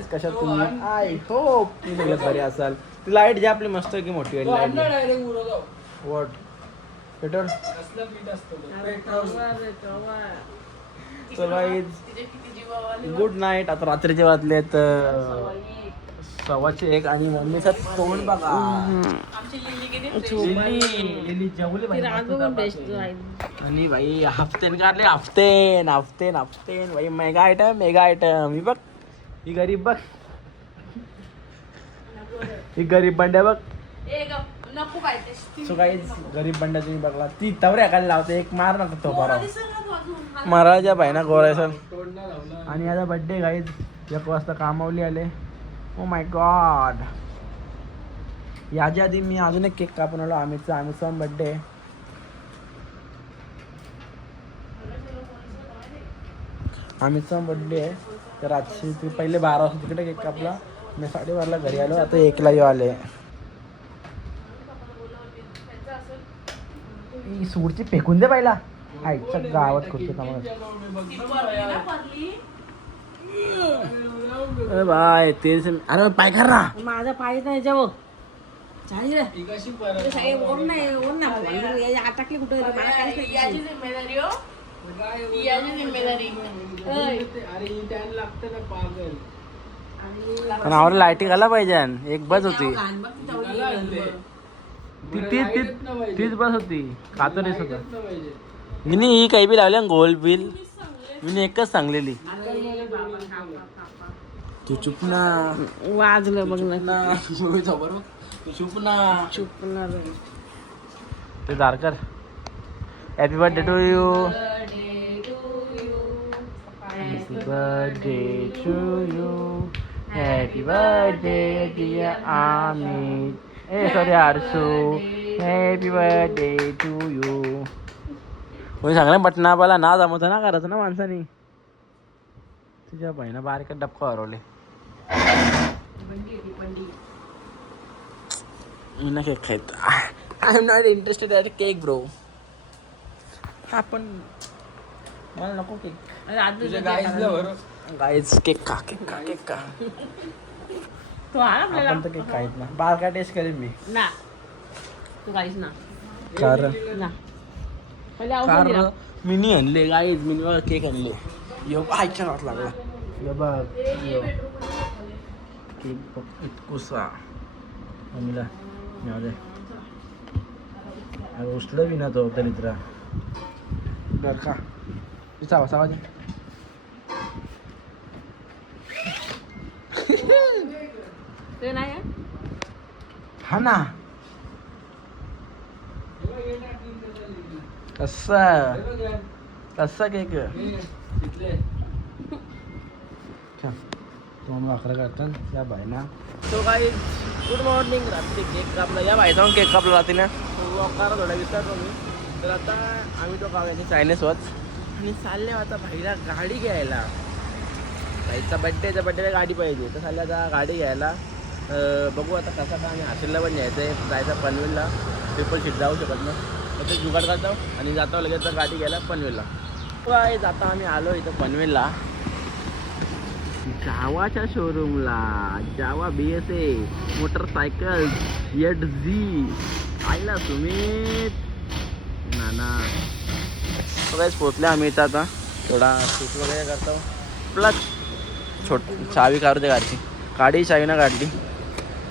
Guys कशा तुम्ही I hope तुम्ही सगळे बरे असाल. ती लाईट जी आपली मस्त की मोठी वाली लाईट वॉट पेट्रोल. चलो गाईज गुड नाईट. आता रात्रीचे वाजलेत 1:15 आणि मम्मीचा तोंड बघा. लिली जेवली भाई आणि भाई हफ्तेन काढले हफ्तेन भाई मेगा आयटम ही बघ ही गरीब बघ ही गरीब बंड्या बघ. सो गाईज गरीब बंड्या तुम्ही बघला ती तवऱ्या खाली लावते एक मार नका तो बरा महाराजा भाई ना गोरायचा. आणि आता बड्डे गाईज 1 वाजता कामावली आले. Oh my God. याच्या आधी मी अजून एक केक कापून आलो आमिरचा बड्डे. आमिरचा बड्डे आहे तर रातची ती पहिले 12 वाजता तिकडे केक कापला. मी 12:30ला घरी आलो. आता 1ला येऊ आले. सूडची फेकून दे पहिला आईच्या गावात करतो का अरे बाय ते अरे पाय कर ना माझा पाय नाही जाव अटकली कुठे पण आवर लाईटी घाला पाहिजे. एक बस होती तीच बस होती खातो रे सगळं. मी ही काही बी लावल्या गोल बिल मी एकच सांगलेली. तू चुप ना वाजलं बघ ना तू चुप ना ते दारकर. Happy birthday to you. Happy birthday to you. Happy birthday dear Aamir. Sorry Arsu. Happy birthday to you. कोणी सांगलं बटनाबाला ना जमत ना करायचं ना माणसानी. तुझ्या बहिणा बारीक डबका हरवले. मी ना केक खायत. I am not interested at cake bro. आपण मला नको केक. गाईज केक खा. आपण तर केक खायत ना. बारका टेस्ट करेन मी ना तू काहीच ना कारण ना मिनी आणले गाईज. मिनी बघा केक आणले. यो आईच्या हात लागला. यो बघ केक बघ इतकुसा मम्मीला मिळाले. उचलं बी ना तो दरिद्रा. घर खा सावा ते नाही हा ना. कसा केक तुम्हाला 11 करतात या बायना. तो काही गुड मॉर्निंग. रात्री केक कापला या बाय जाऊन केक कापला रात्री ना. थोडा विचारतो मी. तर आता आम्ही तो गावाची चायनीज वॉच आणि चालले आता भाईला गाडी घ्यायला. भाईचा बड्डेला गाडी पाहिजे तर चालले आता गाडी घ्यायला. बघू आता कसा का आम्ही हॉस्टेलला पण जायचं आहे. जायचं पनवेलला. ट्रिपल सीट जाऊ शकत ना तर ते जुगाड करतो आणि जातो लगेच तर गाडी घ्यायला पनवेलला. काय जाता आम्ही आलो इथं पनवेलला जावाच्या शोरूमला. जावा BSA मोटरसायकल ZD आईला सुमित नाना सगळ्याच पोचले आम्ही इथं. आता थोडा शूट वगैरे करतो. प्लस चावी काढू दे गाडीची. गाडी चावी ना काढली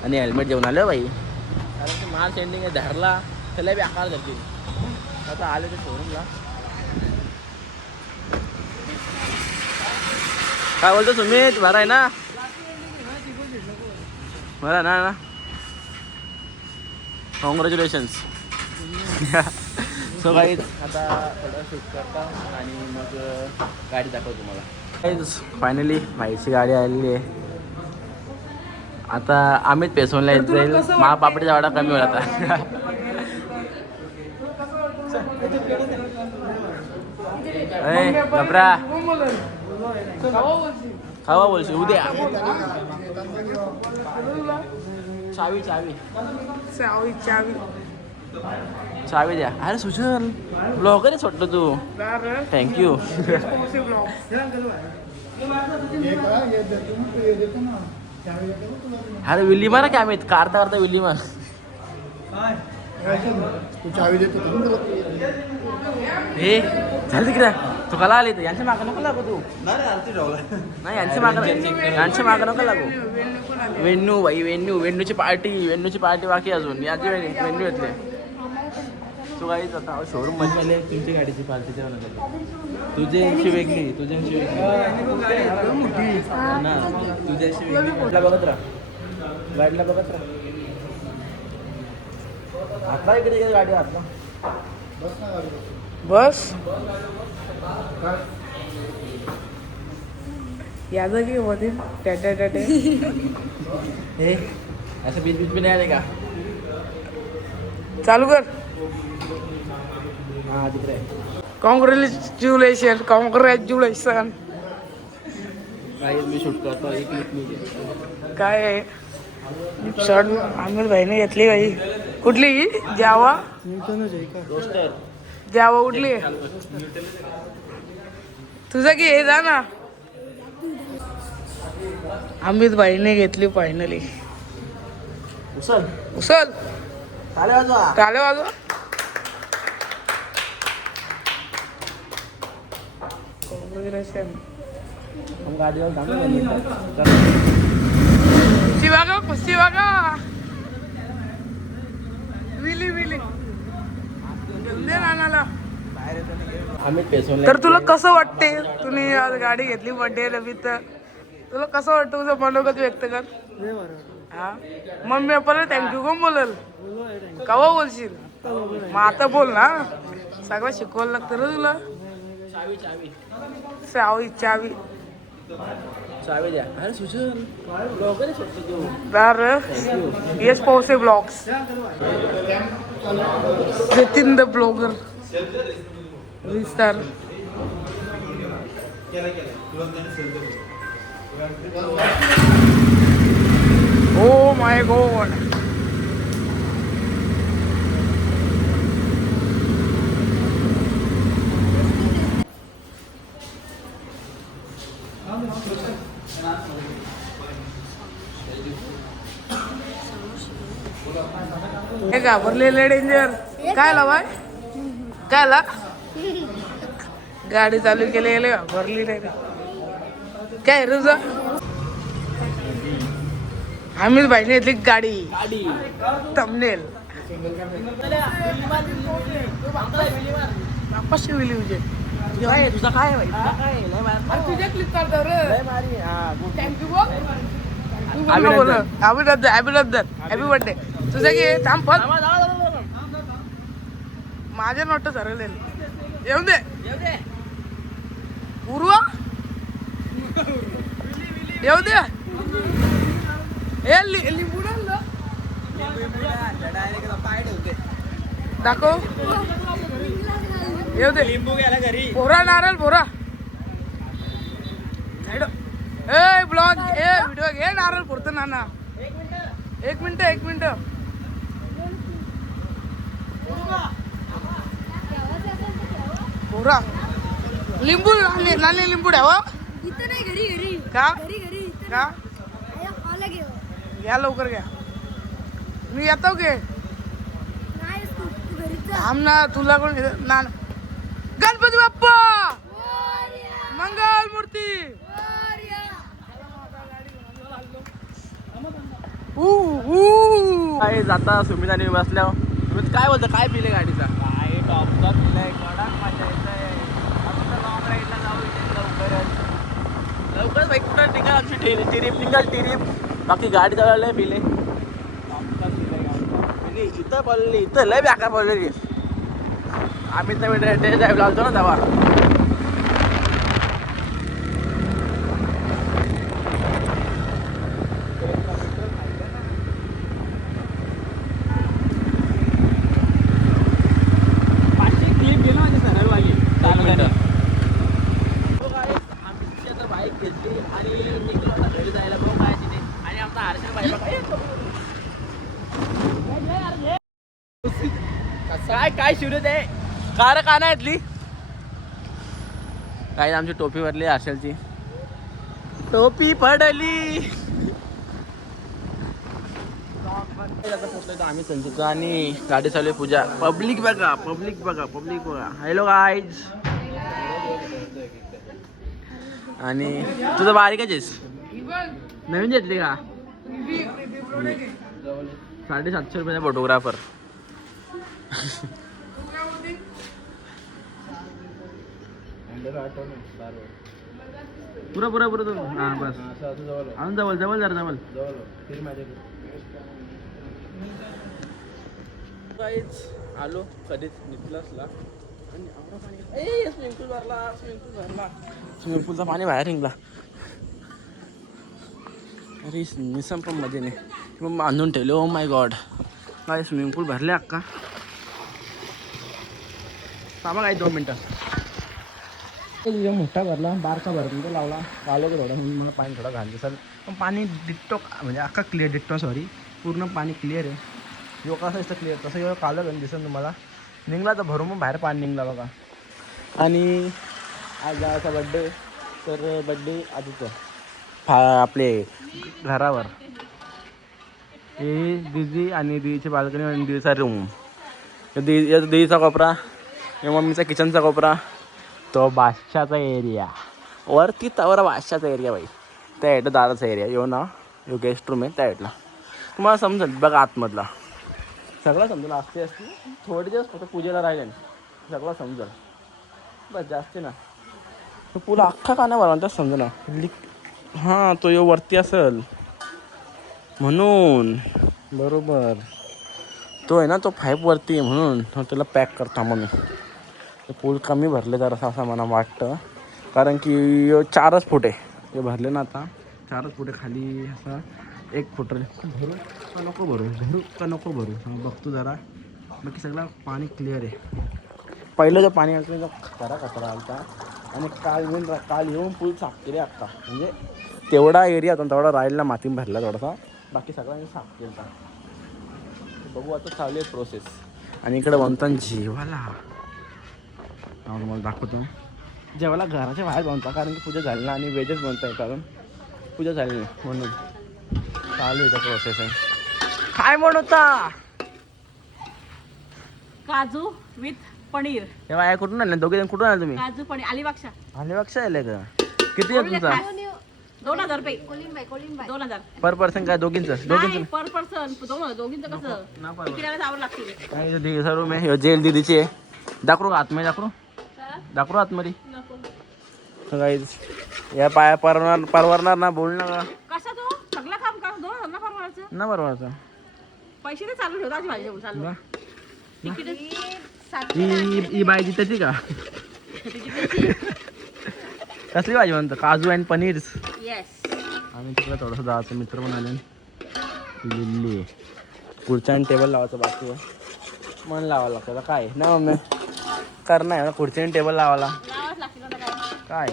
आणि हेल्मेट घेऊन आलो बाई. कारण ते मार्च एंडिंग आहे धरला त्याला बी आकार धरतील. आता आले ते शोरूमला. काय बोलतो सुमित बरं आहे ना. बरं ना कॉंग्रॅच्युलेशन्स. सो गाईज आता थोडं शूट करता आणि मग गाडी दाखवतो तुम्हाला. गाईज फायनली भाईची गाडी आलेली आहे. आता आम्हीच पेसवूनला येत जाईल. महापापडीचा वाडा कमी होईल आता. घबरा खावा बोलशी उद्या. चावी द्या. अरे सुशल ब्लॉगर आहे वाटतं तू. थँक्यू. अरे विल्ली मारा काय माहित कारता करता विल्ली मार तू चावी देतो हे झालं तिकडे तू कला आली तर यांच्या मागं नको लागू तू नाही यांच्या मागं नको लागू वेन्यू भाई वेन्यूची पार्टी बाकी अजून याची वेन्यू येतले तू काहीच आता शोरूम मध्ये आले तुमची गाडीची पार्टीच्या तुझ्याशी वेगळी ना तुझ्याशी वेगळी बघत राहा गाडीला बघत राहा आता इकडे गाडी आता बस या जागी मध्ये टॅटे टॅटे हे असं बीच बीच नाही आले का चालू कर हा तिकडे कॉंग्रॅच्युलेशन काही मी शूट करतो एक मिनिट काय आहे शर्ट आम्ही भाईने घेतली भाई कुठली जावा रोस्टर जावा कुठली तुझं की हे जा ना अमित भाईने घेतली फायनली उचल उचल चालेल वाजवा टाळे वाजवा कॉंग्रॅच्युलेशन हम गाडीवर थांबलो कुस्ती बघा विली दे नानाला आम्ही पेसवले तर तुला कसं वाटते तुम्ही आज गाडी घेतली बर्थडे रवित तुला कसं वाटतं तुझं मनोगत व्यक्त कर हा मम्मी पप्पाला थँक्यू कोण बोलल कवा बोलशील मग आता बोल ना सगळं शिकवायला लागतं ना तुला चावी चावी द्या अरे सुचल लवकर सुटतो देऊ तर येस पोसे ब्लॉग्स विथिन द ब्लॉगर विस्तार ओ माय गॉड हे घाबरलेले डेंजर काय ला बाय काय ला गाडी चालू केली गेले घाबरली नाही काय रे तुझं आम्ही भाईने घेतली गाडी तमनेल बापाशी विली म्हणजे तुझा काय भाई तुझा काय लय मार तुझ्या क्लिक करतो रे लय मारी हा थँक्यू बोल अभिनंदन हॅपी बर्थडे तुझं की थांब पण माझ्या नोट ठरवले येऊन दे पूर्व येऊ दे हे लिंबू दाखव येऊ दे लिंबू गेला घरी बोरा नारळ बोरा ए ब्लॉग ए व्हिडिओ घे नारळ पुरतं नाना एक मिनिट बोरा लिंबू नाले लिंबू ठेवा इथं नाही घरी का घरी का हॉला घेऊ घ्या लवकर घ्या मी येतो घे नाही तू घरी थांब ना तुला कोण ना गणपती बाप्पा मंगल मूर्ती काय जाता सुमित आणि बसल्यावर सुमित काय बोलतं काय पिले गाडीचा काय टॉपचा पिलाय कडक मजा येतंय आपण लॉंग राईडला जाऊ इथे लवकरच भाई कुठं निघाल आमची टिरीप निघाल बाकी गाडी जवळ पिले टॉपचा पिलाय गाडी इथं पडली इथं लय बेकार पडलेली आम्ही तर टेस्ट ड्राईव्ह लावतो ना तेव्हा काय शिवले ते कार का नाही येतली काय आमची टोपी भरली हर्षलची टोपी पडली. आता पोहोचलो आम्ही संचित आणि गाडी चालू आहे पूजा. पब्लिक बघा. Hello guys. आणि तुझं बारीकच आहेस. नवीन घेतली का? 750 रुपयाचा फोटोग्राफर. पुरा तो हां बस अजून जवळ जरा काहीच आलो कधीच निघलासला आणि पाणी स्विमिंग पूलचा पाणी बाहेर निघला. अरे निसम पण मजे नाही मग बांधून ठेवले. ओ माय गॉड काय स्विमिंग पूल भरले अक्का. थांबा काय 2 मिनटं. मोठा भरला बारका भरला तो लावला आलो की थोडा म्हणून मला पाणी थोडं घाल दिसल. पण पाणी डिट्टो म्हणजे अख्खा क्लिअर डिट्टो सॉरी पूर्ण पाणी क्लिअर आहे. जो कसं असतं क्लिअर तसं एवढं कालं घालून दिसेल तुम्हाला. निघला तर भरून मग बाहेर पाणी निघला बघा. आणि आज जायचा बड्डे तर बड्डे आधीच आपले घरावर हे दीदी आणि दीदीची बाल्कनी आणि दीदीचा रूम. दीदीचा कोपरा मम्मीचा किचनचा कोपरा तो बादशाचा एरिया वरती तवर बादशाचा एरिया बाई. त्या एटला दादाचा एरिया यो ना यो गेस्ट रूम आहे त्या एटला. तुम्हाला समजेल बघा आतमधला सगळं समजेल. असते थोडे दिवस फक्त पूजेला राहिले सगळं समजेल बस जास्त ना. तो पूल अख्खा का नाही भरला समजा ना. हां तो यो वरती असेल म्हणून बरोबर तो आहे ना तो 5 वरती आहे म्हणून त्याला पॅक करता मग मी. पूल कमी भरले जरा असं मला वाटतं कारण की 4च फूट आहे ते भरले ना आता. 4च फूट आहे खाली असं 1 फूट भरू का नको भरू बघतो जरा. बाकी सगळं पाणी क्लिअर आहे. पहिलं जो पाणी असलं कचरा आलता आणि काल येऊन पूल साफ केले अक्का. म्हणजे तेवढा एरिया होता तेवढा राहिलेला माती भरला थोडासा. बाकी सगळ्यांनी साफ केला. बघू आता चालू आहे प्रोसेस. आणि इकडे बनतात जेवायला मला दाखवतो. जेवायला घराच्या बाहेर बनता कारण की पूजा झाली ना आणि वेजच बनत आहे कारण पूजा झाली नाही म्हणून चालू आहे प्रोसेस आहे. काय बनवता? काजू विथ पनीर. तेव्हा कुठून आले दोघे जण? कुठून आले तुम्ही? काजू पनीर अलिबागशा आले का? किती आहे तुमचा? 2000 रुपये. कोलिंबाई 2000 पर पर्सन काय दोघींचं? पर पर्सन दोघींचं कसं किरायला जावं लागते. सर्व मी जेल दीदीची आहे. दाखवू आतमध्ये दाखवू आतमध्ये गाईज. या पाया परवरणार ना बोल ना कसा तो सगळं काम कर 2000 ना परवडायचं ना परवडायचं. पैसे नाही चालू ठेवता माझ्या चालू ही भाजी त्याची का? कसली भाजी म्हणतो? काजू अँड पनीर. येस. आम्ही तिकडे थोडंसं जायचं मित्र पण आले. लिहिली खुर्च्या आणि टेबल लावायचं बाकी आहे. मन लावावं लागतं काय ना मम्मी करणार आहे खुर्ची आणि टेबल लावायला. काय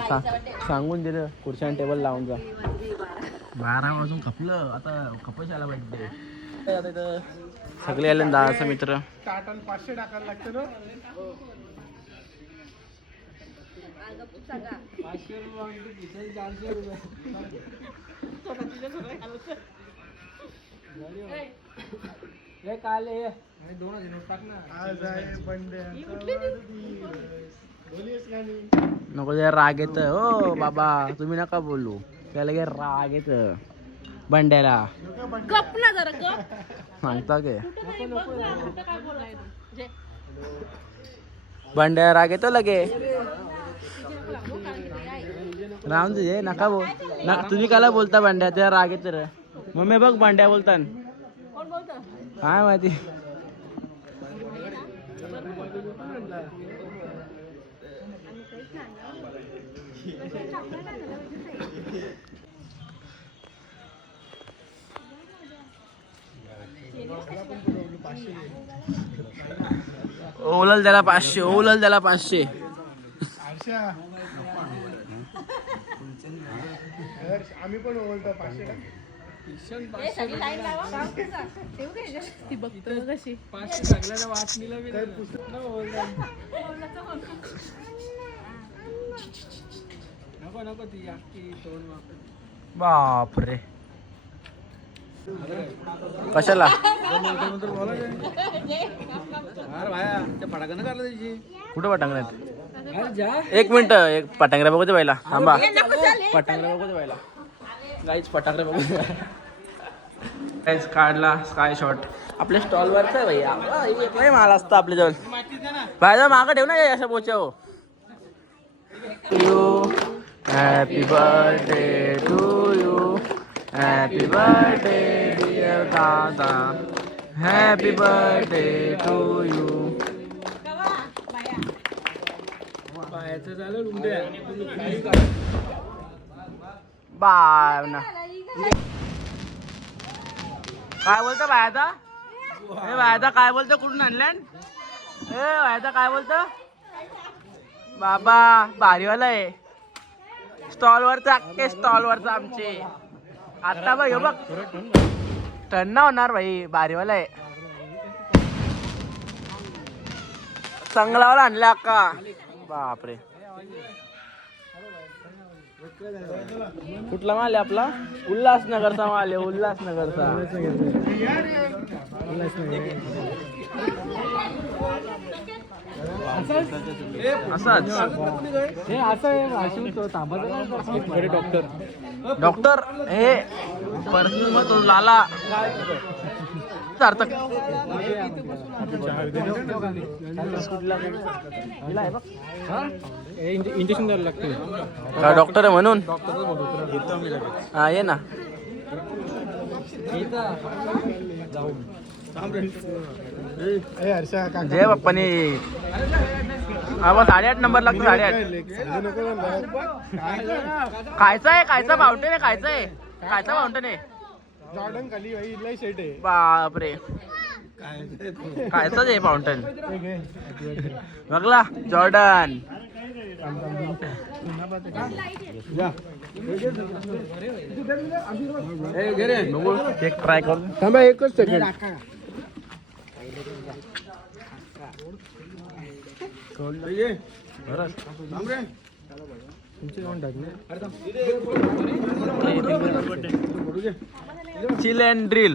सांगून दिलं खुर्ची आणि टेबल लावून जा. 12 वाजून खपलं आता खपच आला पाहिजे. आता इथं सगळे आले दहाचा मित्र. 500 टाकायला लागतं ना. नको जरा राग येत हो बाबा तुम्ही नका बोलू त्याला गे राग येत बंड्याला. गप ना जरा गप सांगता के बंड्या राग येतो लगे. राम तुझे नका बोल तुम्ही काला बोलता बंड्या त्या राग येत रे. मम्मी बघ बंड्या बोलता काय माहिती. ओलल त्याला 500 आम्ही पण ओळखतो 500 नको ती तोंड बापरे कशाला कुठं पटांगण्यात एक मिनिट एक पटांगऱ्या बघू दे बायला थांबा पटांगऱ्या बघू दे बायला गाईच पटांगऱ्या बघू दे गाईच काढला स्काय शॉट आपल्या स्टॉलवरचा आहे भैया एकलाही माल असतं आपल्या जवळ बायला मागं ठेव ना अशा पोच्या हो you happy birthday to you happy birthday dear दादा happy birthday to you bye ना काय बोलतो बायदा हे बायदा काय बोलतो कुठून आणल्या ए बायदा काय बोलतो बाबा भारीवाला आहे स्टॉलवरचा अख्खे स्टॉलवरचा आमचे आता बघ बघ टन्ना होणार भाई भारीवाला आहे चांगलावाला आणला अक्का बापरे कुठला माल आहे आपला उल्हासनगरचा माल आहे उल्हासनगरचा असाच डॉक्टर हे पर्सनल मग तो लाला सार्थक इंजेक्शन द्यायला लागते का डॉक्टर आहे म्हणून हा ये ना जय बाप्पानी हा 8.5 नंबर लागतो 8.5 खायचा आहे खायचा फाउंटेन आहे खायचा आहे खायचा फाउंटेन आहे जॉर्डन खाली भाई सेट आहे बापरे खायचाच आहे फाउंटेन बघला जॉर्डन केक ट्राय कर थांबा एकच सेकंड चिल अँड ड्रिल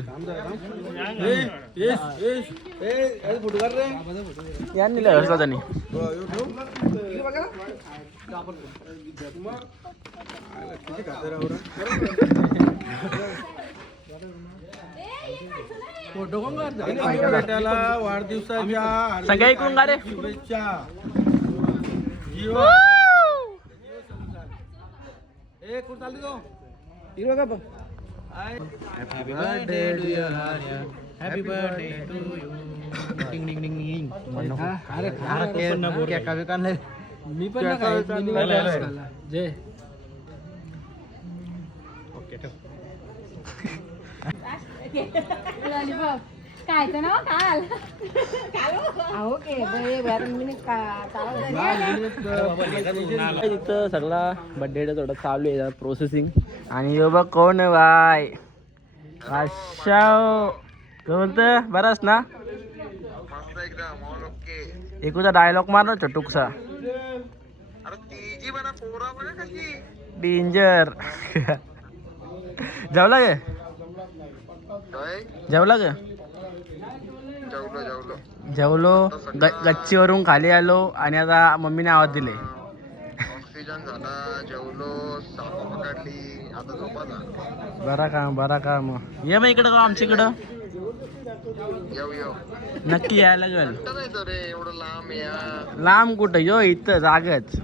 यांनी लिहिलं त्यांनी बेटाला वाढदिवसाच्या सगळ्या इकडून का रे शुभेच्छा कुठं चालली तो हिरो का happy birthday dear Arya happy birthday to you ding ding ding ding मी पण जय ओके ठेव काय ना काल इथं सगळा बर्थडे थोडं चालू आहे प्रोसेसिंग आणि यो बघ कोण आहे बाय अशा कोणत बराच ना एकूचा डायलॉग मार ना चटूकसा डेंजर जेवला गे जेवला ग जेवलो गच्चीवरून खाली आलो आणि आता मम्मीने आवाज दिले ऑक्सिजन झाला जेवलो साप पकडली आता झोपा बरा काम ये मग इकडं का आमच्याकडं येऊ नक्की यायला लागेल रे एवढं लांब या लांब कुठं यो इथं जागच